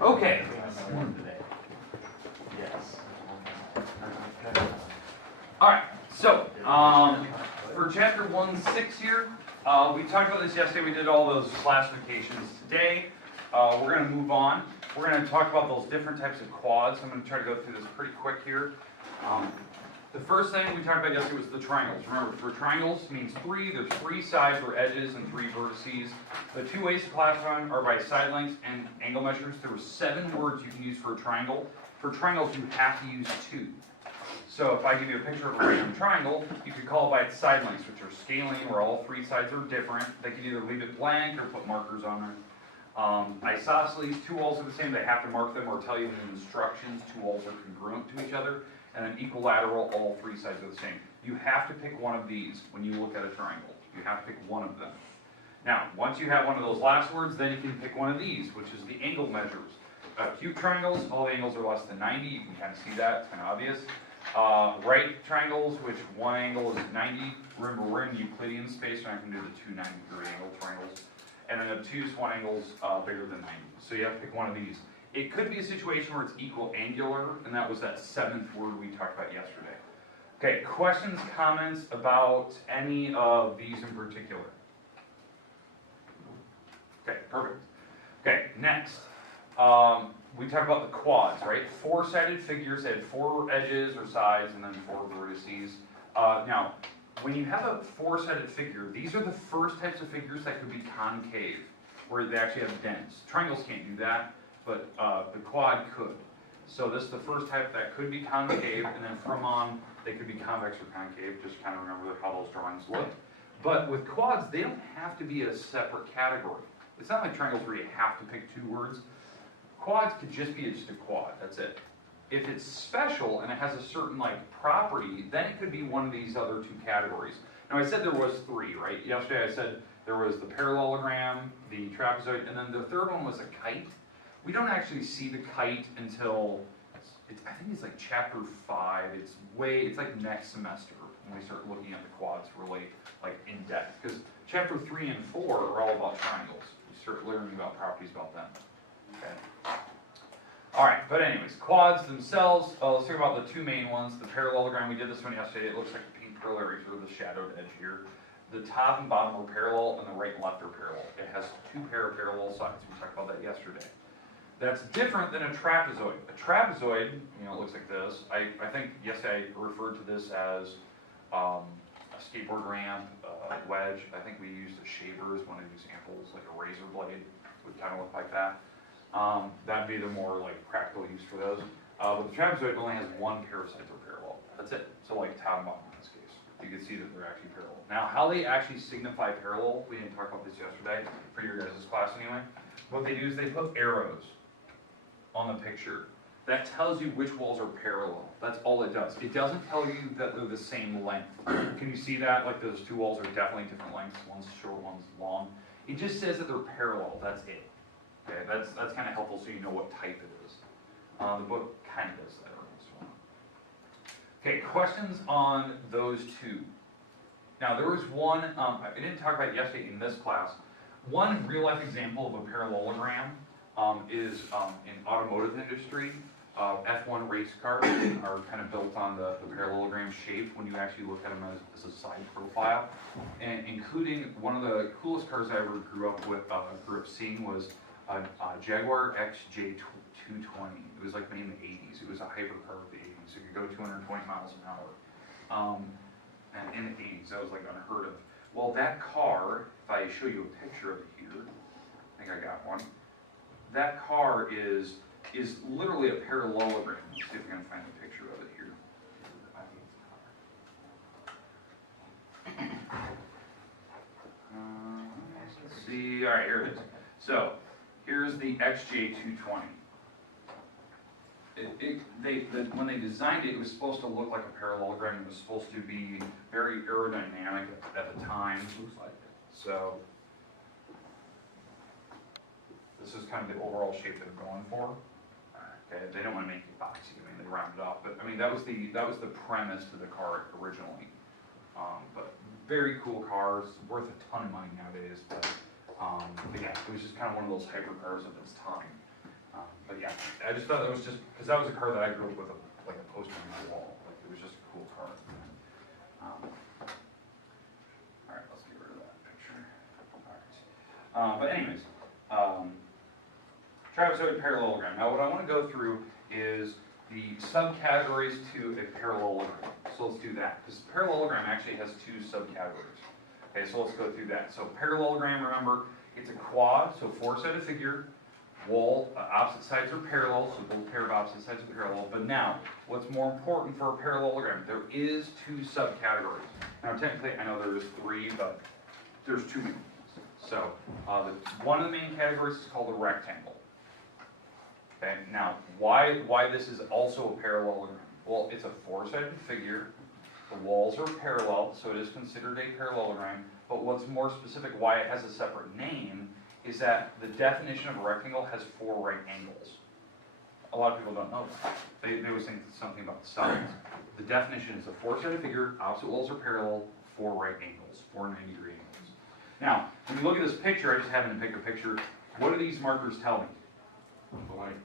Okay. Yes. All right. So for chapter 1.6 here, we talked about this yesterday. We did all those classifications. Today, we're going to move on. We're going to talk about those different types of quads. I'm going to try to go through this pretty quick here. The first thing we talked about yesterday was the triangles. Remember, for triangles means three. There's three sides or edges and three vertices. The two ways to classify them are by side lengths and angle measures. There were 7 words you can use for a triangle. For triangles, you have to use 2. So if I give you a picture of a random triangle, you could call it by its side lengths, which are scaling, where all 3 sides are different. They can either leave it blank or put markers on it. Isosceles, 2 walls are the same. They have to mark them or tell you in the instructions 2 walls are congruent to each other. And then equilateral, all 3 sides are the same. You have to pick one of these when you look at a triangle. You have to pick one of them. Now, once you have one of those last words, then you can pick one of these, which is the angle measures. Acute triangles, all the angles are less than 90. You can kind of see that, it's kind of obvious. Right triangles, which one angle is 90. Remember, we're in Euclidean space, and I can do the 2 90-degree angle triangles. And then obtuse, one angle's bigger than 90. So you have to pick one of these. It could be a situation where it's equal angular, and that was that 7th word we talked about yesterday. Okay, questions, comments about any of these in particular? Okay, perfect. Okay, next. We talked about the quads, right? 4-sided figures, they had 4 edges or sides, and then 4 vertices. Now, when you have a 4-sided figure, these are the first types of figures that could be concave, where they actually have dents. Triangles can't do that, but the quad could. So this is the first type that could be concave, and then from on, they could be convex or concave. Just kind of remember how those drawings look. But with quads, they don't have to be a separate category. It's not like triangles where you have to pick 2 words. Quads could just be just a quad, that's it. If it's special and it has a certain property, then it could be one of these other 2 categories. Now I said there was 3, right? Yesterday I said there was the parallelogram, the trapezoid, and then the third one was a kite. We don't actually see the kite until, I think it's chapter 5. It's like next semester when we start looking at the quads really in depth. Because chapter 3 and 4 are all about triangles. We start learning about properties about them. Okay. All right, but anyways, quads themselves, let's talk about the 2 main ones. The parallelogram, we did this one yesterday. It looks like the pink parallel eraser, the shadowed edge here. The top and bottom are parallel, and the right and left are parallel. It has 2 parallel sides. We talked about that yesterday. That's different than a trapezoid. A trapezoid, it looks like this. I think yesterday I referred to this as a skateboard ramp, a wedge. I think we used a shaver as one of the examples, like a razor blade would kind of look like that. That'd be the more practical use for those. But the trapezoid only has 1 pair of sides are parallel. That's it. So top and bottom in this case. You can see that they're actually parallel. Now, how they actually signify parallel, we didn't talk about this yesterday, for your guys' class anyway. What they do is they put arrows on the picture. That tells you which walls are parallel. That's all it does. It doesn't tell you that they're the same length. Can you see that? Those 2 walls are definitely different lengths. One's short, one's long. It just says that they're parallel. That's it. Okay, that's kind of helpful so you know what type it is. The book kind of does that every once in a while. Okay, questions on those 2. Now there was one, I didn't talk about it yesterday in this class. One real life example of a parallelogram is in automotive industry. F1 race cars are kind of built on the parallelogram shape when you actually look at them as a side profile. And including one of the coolest cars I ever grew up seeing was a Jaguar XJ220. It was made in the 80s. It was a hypercar of the 80s. So you could go 220 miles an hour. And in the 80s, that was unheard of. Well, that car, if I show you a picture of it here, I think I got one. That car is literally a parallelogram. Let's see if we can find a picture of it here. Let's see. All right, here it is. So here's the XJ220. When they designed it, it was supposed to look like a parallelogram. It was supposed to be very aerodynamic at the time. Looks like it. So this is kind of the overall shape they're going for. Okay, they don't want to make it boxy. They round it off. But that was the premise to the car originally. But very cool cars, worth a ton of money nowadays. But yeah, it was just kind of one of those hypercars of its time. But yeah, I just thought that was just, because that was a card that I grew up with, like a poster on the wall. Like, it was just a cool card. All right, let's get rid of that picture. All right. But anyways, trapezoid parallelogram. Now what I want to go through is the subcategories to a parallelogram. So let's do that, because parallelogram actually has two subcategories. Okay, so let's go through that. So parallelogram, remember, it's a quad, so four-sided figure. Wall, opposite sides are parallel, so both pair of opposite sides are parallel. But now, what's more important for a parallelogram? There is two subcategories. Now technically, I know there's three, but there's two main ones. So one of the main categories is called a rectangle. Okay, now why this is also a parallelogram? Well, it's a four-sided figure. The walls are parallel, so it is considered a parallelogram. But what's more specific, why it has a separate name, is that the definition of a rectangle has four right angles. A lot of people don't know that. They always think something about the sides. The definition is a four-sided figure, opposite walls are parallel, four right angles, 4 90-degree angles. Now, when you look at this picture, I just happened to pick a picture. What do these markers tell me? The line.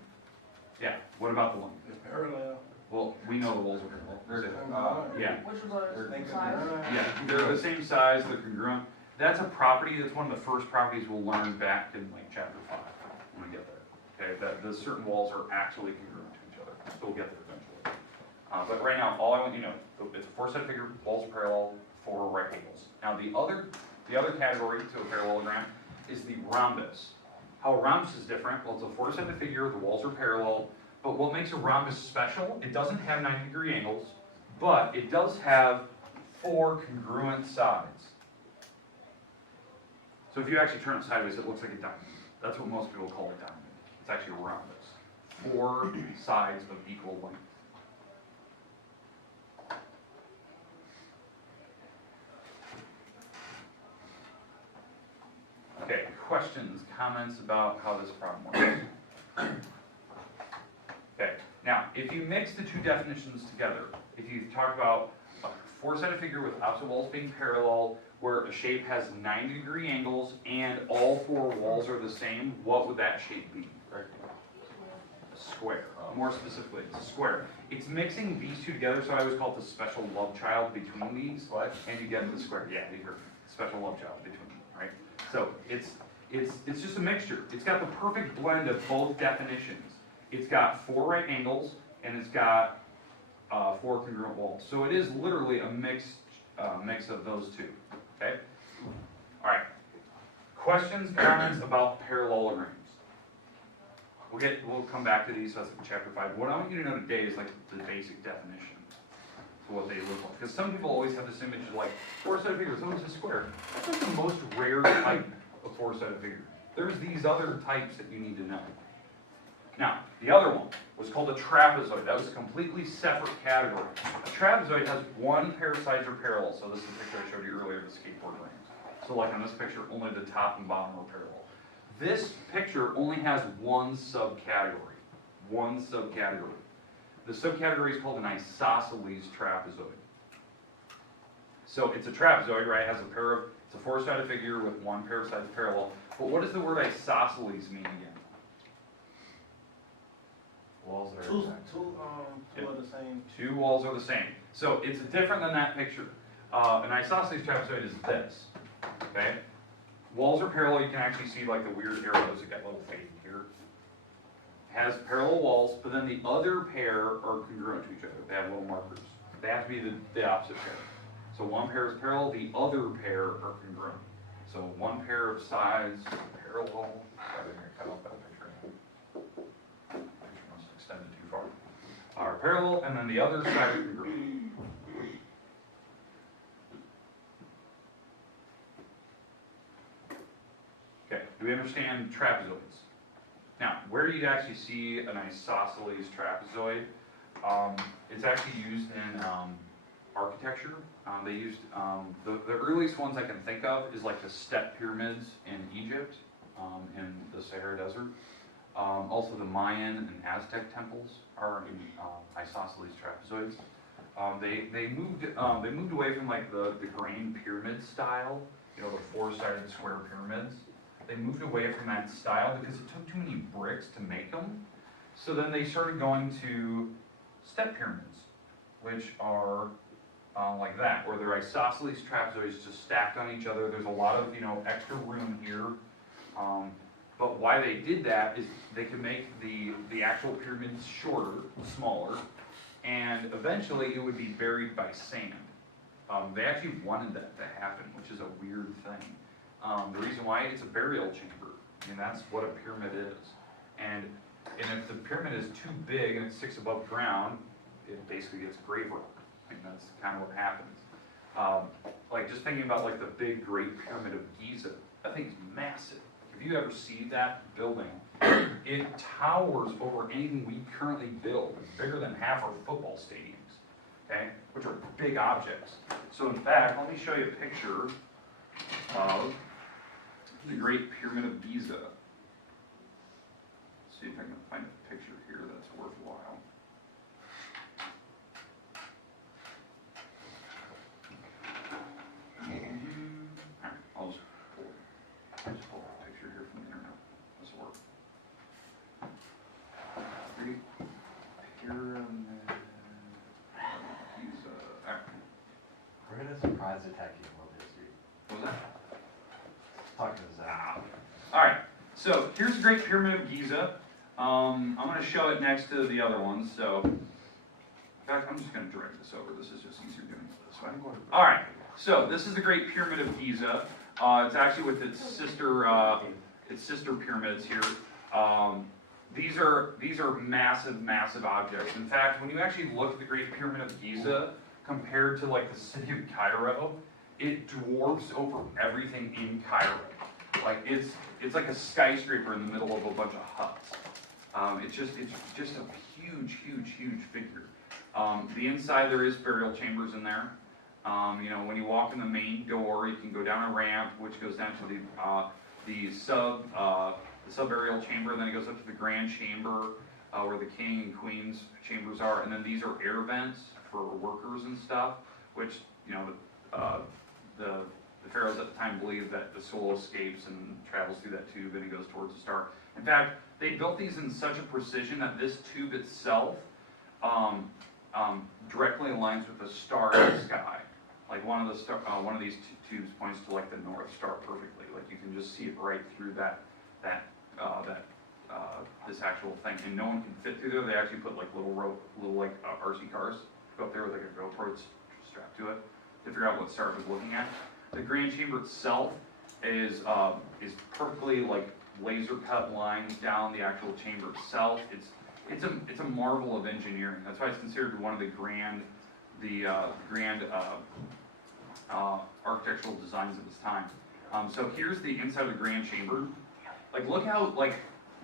Yeah, what about the line? It's parallel. Well, we know the walls are parallel. Yeah. Which was our They're size? Yeah, they're the same size, they're congruent. That's a property, that's one of the first properties we'll learn back in like chapter 5 when we get there. Okay, that the certain walls are actually congruent to each other. So we'll get there eventually. But right now, all I want you to know, it's a four-sided figure, walls are parallel, 4 right angles. Now the other category to a parallelogram is the rhombus. How a rhombus is different, well, it's a four-sided figure, the walls are parallel, but what makes a rhombus special, it doesn't have 90-degree angles, but it does have 4 congruent sides. So if you actually turn it sideways, it looks like a diamond. That's what most people call a diamond. It's actually a rhombus. 4 sides of equal length. Okay, questions, comments about how this problem works? Okay, now, if you mix the two definitions together, if you talk about a four-sided figure with opposite walls being parallel, where a shape has 90-degree angles and all 4 walls are the same, what would that shape be? A square. More specifically, it's a square. It's mixing these two together, so I always call it the special love child between these. What? And you get the square. Yeah, you heard me. Special love child between them, right? So it's just a mixture. It's got the perfect blend of both definitions. It's got 4 right angles and it's got 4 congruent walls. So it is literally a mix of those two. Okay? All right. Questions, comments about parallelograms? We'll come back to these. That's chapter 5. What I want you to know today is like the basic definition to what they look like. Because some people always have this image of like four-sided figure. Someone says square. That's like the most rare type of four-sided figure. There's these other types that you need to know. Now, the other one was called a trapezoid. That was a completely separate category. A trapezoid has 1 pair of sides are parallel. So this is the picture I showed you earlier of the skateboard rings. So like on this picture, only the top and bottom are parallel. This picture only has 1 subcategory. 1 subcategory. The subcategory is called an isosceles trapezoid. So it's a trapezoid, right? It has it's a 4-sided figure with 1 pair of sides parallel. But what does the word isosceles mean again? Walls that are Two exact. are the same. 2 walls are the same. So it's different than that picture. An isosceles trapezoid is this, okay? Walls are parallel. You can actually see like the weird arrows that got a little faded here. It has parallel walls, but then the other pair are congruent to each other. They have little markers. They have to be the opposite pair. So 1 pair is parallel, the other pair are congruent. So 1 pair of sides parallel. Sorry, I cut off that picture. Picture must have extended too far. Are parallel, and then the other side are congruent. Okay, do we understand trapezoids? Now, where do you actually see an isosceles trapezoid? It's actually used in architecture. They used, the earliest ones I can think of is like the step pyramids in Egypt, in the Sahara Desert. Also the Mayan and Aztec temples are in isosceles trapezoids. They moved away from like the grand pyramid style, you know, the 4-sided square pyramids. they moved away from that style because it took too many bricks to make them. So then they started going to step pyramids, which are like that, where they're isosceles trapezoids just stacked on each other. There's a lot of, extra room here. But why they did that is they could make the actual pyramids shorter, smaller, and eventually it would be buried by sand. They actually wanted that to happen, which is a weird thing. The reason why, it's a burial chamber. I mean, that's what a pyramid is. And if the pyramid is too big and it sticks above ground, it basically gets grave rock. And that's kind of what happens. Like just thinking about like the big Great Pyramid of Giza, that thing's massive. If you ever see that building, it towers over anything we currently build. It's bigger than half our football stadiums, okay? Which are big objects. So in fact, let me show you a picture of the Great Pyramid of Giza. Let's see if I can find a picture here that's worthwhile. Alright, I'll just pull a picture here from the internet. This will work. Great Pyramid of Giza. Alright. We're gonna surprise attack you in world history. What was that? Talking to Zach. Alright, so here's the Great Pyramid of Giza. I'm going to show it next to the other ones, so in fact, I'm just going to drag this over. This is just easier doing it this way. Alright, so this is the Great Pyramid of Giza. It's actually with its sister pyramids here. These are massive, massive objects. In fact, when you actually look at the Great Pyramid of Giza compared to like the city of Cairo, it dwarfs over everything in Cairo. Like it's like a skyscraper in the middle of a bunch of huts. It's just a huge, huge, huge figure. The inside there is burial chambers in there. When you walk in the main door, you can go down a ramp which goes down to the sub burial chamber, and then it goes up to the grand chamber where the king and queen's chambers are, and then these are air vents for workers and stuff, which the pharaohs at the time believed that the soul escapes and travels through that tube and it goes towards the star. In fact, they built these in such a precision that this tube itself directly aligns with the star in the sky. Like one of these tubes points to like the North Star perfectly. Like you can just see it right through this actual thing, and no one can fit through there. They actually put like little RC cars go up there with like a GoPro strapped to it to figure out what star it was looking at. The grand chamber itself is perfectly like laser cut lines down the actual chamber itself. It's a marvel of engineering. That's why it's considered one of the grand architectural designs of its time. So here's the inside of the grand chamber. Like look how like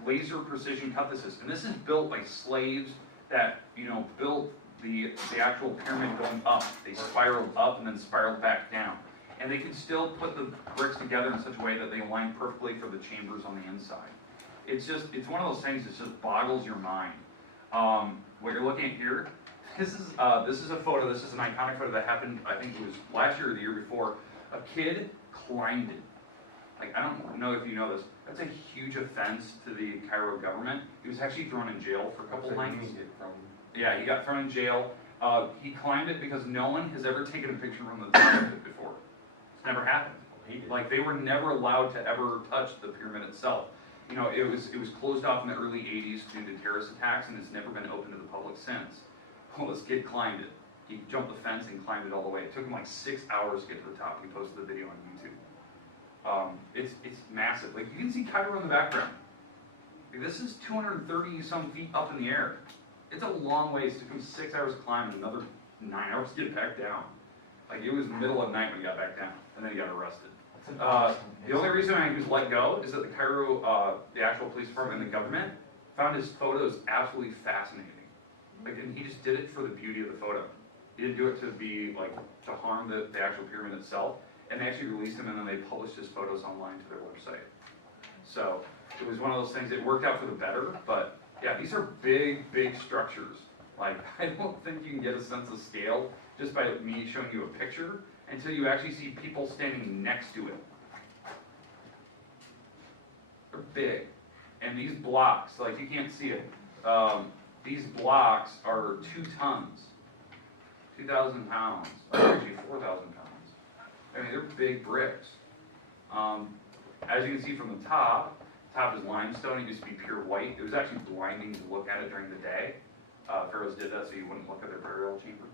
laser precision cut this is, and this is built by slaves that built the actual pyramid going up. They spiraled up and then spiraled back down. And they can still put the bricks together in such a way that they align perfectly for the chambers on the inside. It's one of those things that just boggles your mind. What you're looking at here, this is a photo, this is an iconic photo that happened, I think it was last year or the year before. A kid climbed it. Like, I don't know if you know this, that's a huge offense to the Cairo government. He was actually thrown in jail for a couple nights. Yeah, he got thrown in jail. He climbed it because no one has ever taken a picture from the top of it before. It's never happened. Like they were never allowed to ever touch the pyramid itself. It was closed off in the early 80s due to terrorist attacks, and it's never been open to the public since. Well, this kid climbed it. He jumped the fence and climbed it all the way. It took him like 6 hours to get to the top. He posted the video on YouTube. It's massive. Like you can see Cairo in the background. Like, this is 230 some feet up in the air. It's a long ways. It took him 6 hours to climb and another 9 hours to get back down. Like it was middle of night when he got back down, and then he got arrested. The only reason he was let go is that the Cairo, the actual police department and the government found his photos absolutely fascinating. Like, and he just did it for the beauty of the photo. He didn't do it to harm the actual pyramid itself. And they actually released him, and then they published his photos online to their website. So it was one of those things. It worked out for the better, but yeah, these are big, big structures. Like I don't think you can get a sense of scale just by me showing you a picture until you actually see people standing next to it. They're big. And these blocks, like you can't see it, these blocks are 2 tons, 2,000 pounds, or actually 4,000 pounds. I mean, they're big bricks. As you can see from the top is limestone. It used to be pure white. It was actually blinding to look at it during the day. Pharaohs did that so you wouldn't look at their burial chamber.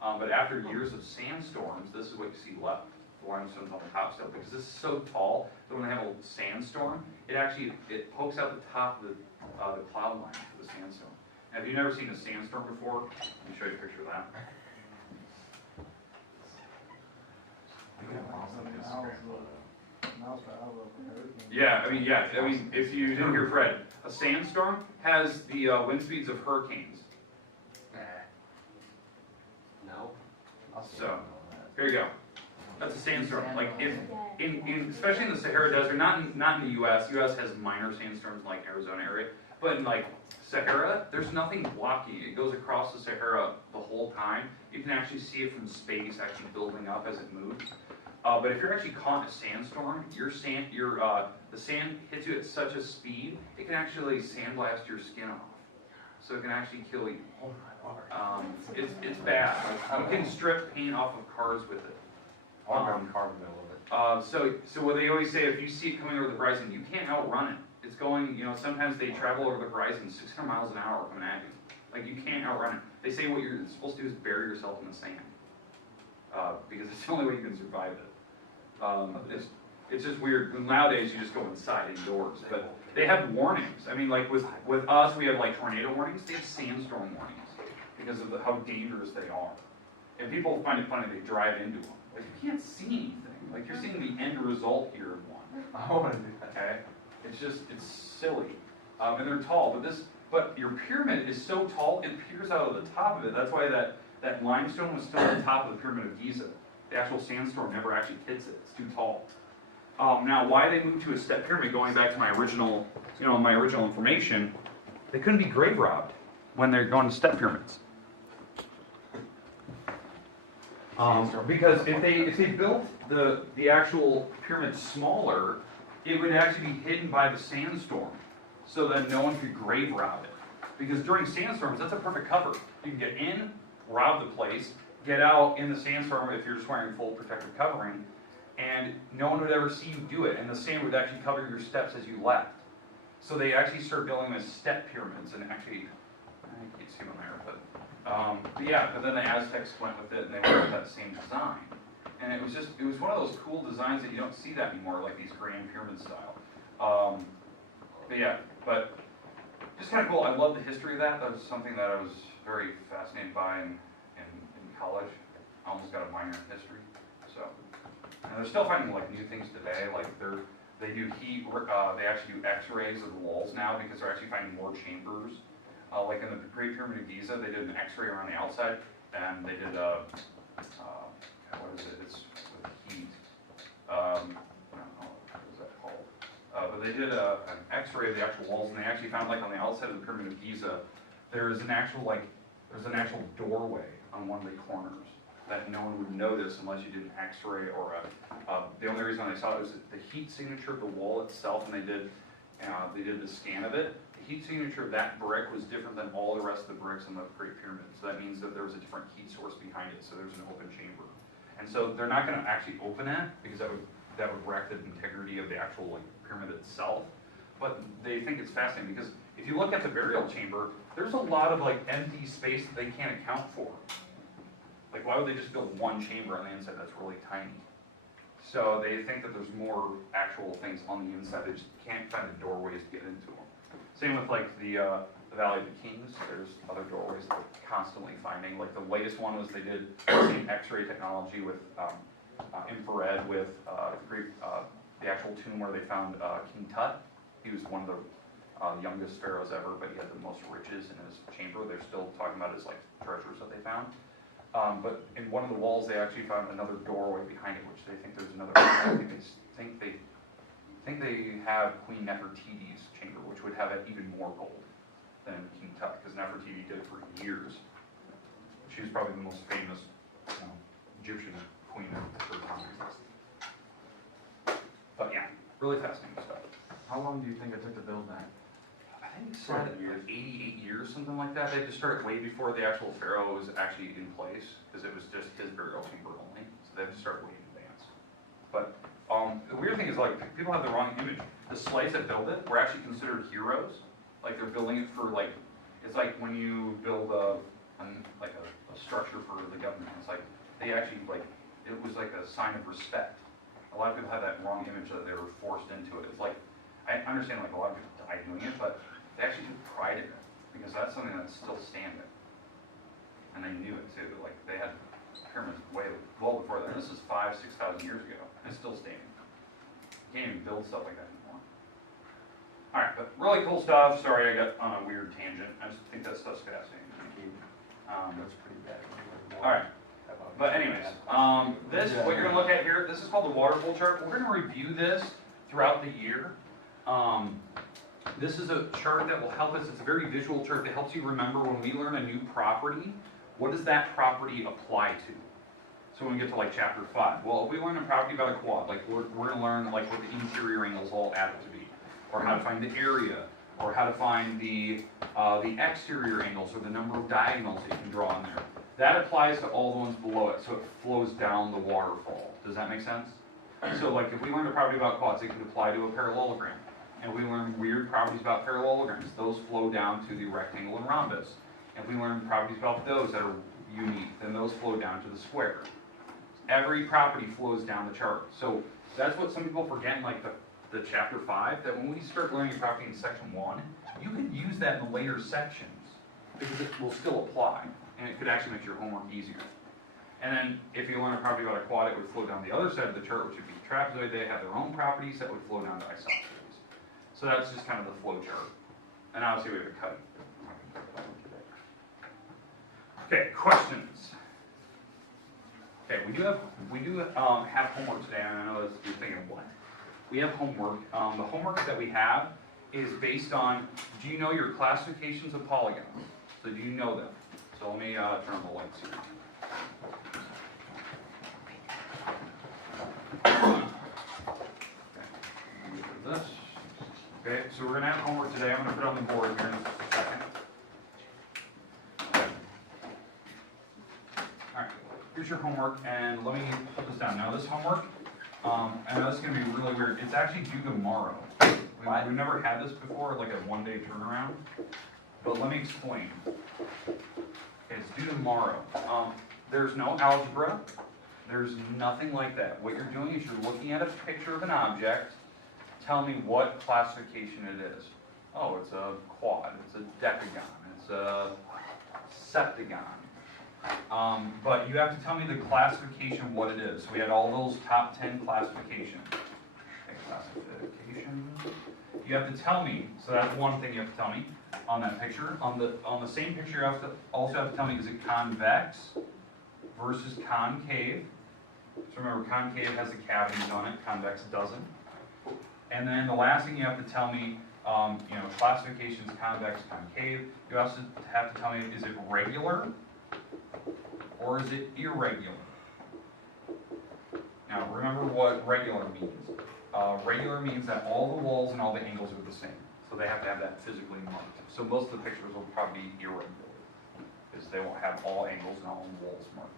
But after years of sandstorms, this is what you see left. The limestone's on the top still, because this is so tall that when they have a sandstorm, it pokes out the top of the cloud line for the sandstorm. Now, if you've never seen a sandstorm before, let me show you a picture of that. Yeah, I mean, if you didn't hear Fred, a sandstorm has the wind speeds of hurricanes. No. So, here you go. That's a sandstorm. Like especially in the Sahara Desert, not in the U.S. U.S. has minor sandstorms like Arizona area, but in like Sahara, there's nothing blocking it. It goes across the Sahara the whole time. You can actually see it from space, actually building up as it moves. But if you're actually caught in a sandstorm, the sand hits you at such a speed, it can actually sandblast your skin off. So it can actually kill you. It's bad. Like, you can strip paint off of cars with it. Carbon a little bit. So what they always say, if you see it coming over the horizon, you can't outrun it. It's going, sometimes they travel over the horizon 600 miles an hour coming at you. Like, you can't outrun it. They say what you're supposed to do is bury yourself in the sand. Because it's the only way you can survive it. It's just weird. Nowadays, you just go inside indoors. But they have warnings. I mean, like with us, we have like tornado warnings. They have sandstorm warnings because of how dangerous they are. And people find it funny, they drive into them. Like, you can't see anything. Like, you're seeing the end result here of one. I want to do that. Okay? It's silly. And they're tall, but your pyramid is so tall, it peers out of the top of it. That's why that limestone was still on the top of the Pyramid of Giza. The actual sandstorm never actually hits it. It's too tall. Now, why they moved to a step pyramid, going back to my original information, they couldn't be grave robbed when they're going to step pyramids. Because if they built the actual pyramid smaller, it would actually be hidden by the sandstorm, so that no one could grave rob it. Because during sandstorms, that's a perfect cover. You can get in, rob the place, get out in the sandstorm if you're just wearing full protective covering, and no one would ever see you do it, and the sand would actually cover your steps as you left. So they actually started building them as step pyramids, and actually, I can't see them there, but then the Aztecs went with it, and they went with that same design. And it was one of those cool designs that you don't see that anymore, like these grand pyramid style. But just kind of cool. I love the history of that. That was something that I was very fascinated by in college. I almost got a minor in history. So, and they're still finding like new things today. Like they do heat. They actually do X-rays of the walls now because they're actually finding more chambers. Like in the Great Pyramid of Giza, they did an X-ray around the outside, and they did what is it? It's with heat. I don't know, what is that called? But they did an X-ray of the actual walls, and they actually found, like, on the outside of the Pyramid of Giza, there's an actual doorway on one of the corners that no one would notice unless you did an X-ray or the only reason they saw it was the heat signature of the wall itself, and they did the scan of it. The heat signature of that brick was different than all the rest of the bricks in the Great Pyramid. So that means that there was a different heat source behind it, so there's an open chamber. And so they're not going to actually open it because that would wreck the integrity of the actual pyramid itself. But they think it's fascinating because if you look at the burial chamber, there's a lot of empty space that they can't account for. Like, why would they just build one chamber on the inside that's really tiny? So they think that there's more actual things on the inside. They just can't find the doorways to get into them. Same with the Valley of the Kings. There's other doorways that they're constantly finding. Like the latest one was they did the same X-ray technology with infrared with the actual tomb where they found King Tut. He was one of the youngest pharaohs ever, but he had the most riches in his chamber. They're still talking about his treasures that they found. But in one of the walls, they actually found another doorway behind it, which they think there's another. I think they have Queen Nefertiti's chamber, which would have even more gold than King Tut, because Nefertiti did it for years. She was probably the most famous Egyptian queen of her time. But yeah, really fascinating stuff. How long do you think it took to build that? I think it said 88 years, something like that. They had to start way before the actual pharaoh was actually in place, because it was just his burial chamber only. So they had to start way in advance. But the weird thing is, like, people have the wrong image. The slaves that built it were actually considered heroes. Like, they're building it for, like, it's like when you build a structure for the government. It's like, they actually, like, it was like a sign of respect. A lot of people have that wrong image that they were forced into it. It's like, I understand, like, a lot of people die doing it, but they actually took pride in it, because that's something that's still standing. And they knew it too. Like, they had pyramids well before that. This is 5,000 to 6,000 years ago, and it's still standing. You can't even build stuff like that anymore. Alright, but really cool stuff. Sorry I got on a weird tangent. I just think that stuff's fascinating. That's pretty bad. Alright. But anyways, what you're going to look at here, this is called the waterfall chart. We're going to review this throughout the year. This is a chart that will help us. It's a very visual chart that helps you remember when we learn a new property, what does that property apply to? So when we get to like chapter 5, well, if we learn a property about a quad, like we're going to learn like what the interior angles all add up to be, or how to find the area, or how to find the exterior angles, or the number of diagonals that you can draw in there. That applies to all the ones below it, so it flows down the waterfall. Does that make sense? So like if we learned a property about quads, it could apply to a parallelogram. And we learn weird properties about parallelograms, those flow down to the rectangle and rhombus. If we learn properties about those that are unique, then those flow down to the square. Every property flows down the chart. So that's what some people forget in like the chapter 5, that when we start learning a property in section 1, you can use that in the later sections, because it will still apply, and it could actually make your homework easier. And then if you learn a property about a quad, it would flow down the other side of the chart, which would be trapezoid. They have their own properties that would flow down to isosceles. So that's just kind of the flow chart. And obviously we have a cut. Okay, questions? Okay, we do have homework today, and I know that you're thinking, what? We have homework. The homework that we have is based on, do you know your classifications of polygons? So do you know them? So let me turn on the lights here. This. Okay, so we're going to have homework today. I'm going to put it on the board here in just a second. Alright, here's your homework, and let me put this down. Now this homework, I know this is going to be really weird. It's actually due tomorrow. We've never had this before, like a one-day turnaround. But let me explain. It's due tomorrow. There's no algebra. There's nothing like that. What you're doing is you're looking at a picture of an object. Tell me what classification it is. Oh, it's a quad. It's a decagon. It's a septagon. But you have to tell me the classification, what it is. So we had all those top 10 classifications. Okay, classification. You have to tell me, so that's one thing you have to tell me on that picture. On the same picture, you also have to tell me, is it convex versus concave? So remember, concave has the cavities on it, convex doesn't. And then the last thing you have to tell me, classifications, convex, concave. You also have to tell me, is it regular or is it irregular? Now remember what regular means. Regular means that all the walls and all the angles are the same. So they have to have that physically marked. So most of the pictures will probably be irregular, because they won't have all angles and all walls marked.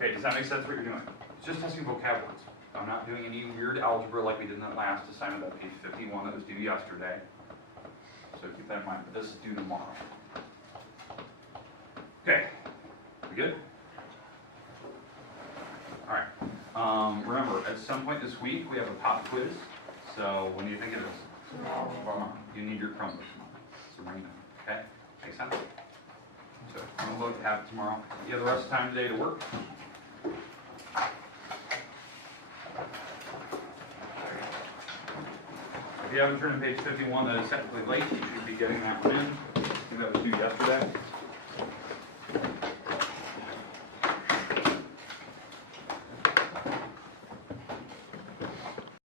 Okay, does that make sense what you're doing? It's just testing vocab words. I'm not doing any weird algebra like we did in that last assignment at page 51 that was due yesterday. So keep that in mind, but this is due tomorrow. Okay, we good? All right. Remember, at some point this week, we have a pop quiz. So when do you think it is? Tomorrow. You need your Chromebook tomorrow. So bring them. Okay? Makes sense? So Chromebook, have it tomorrow. You have the rest of the time today to work. If you haven't turned to page 51, that is technically late. You should be getting that one in. I think that was due yesterday.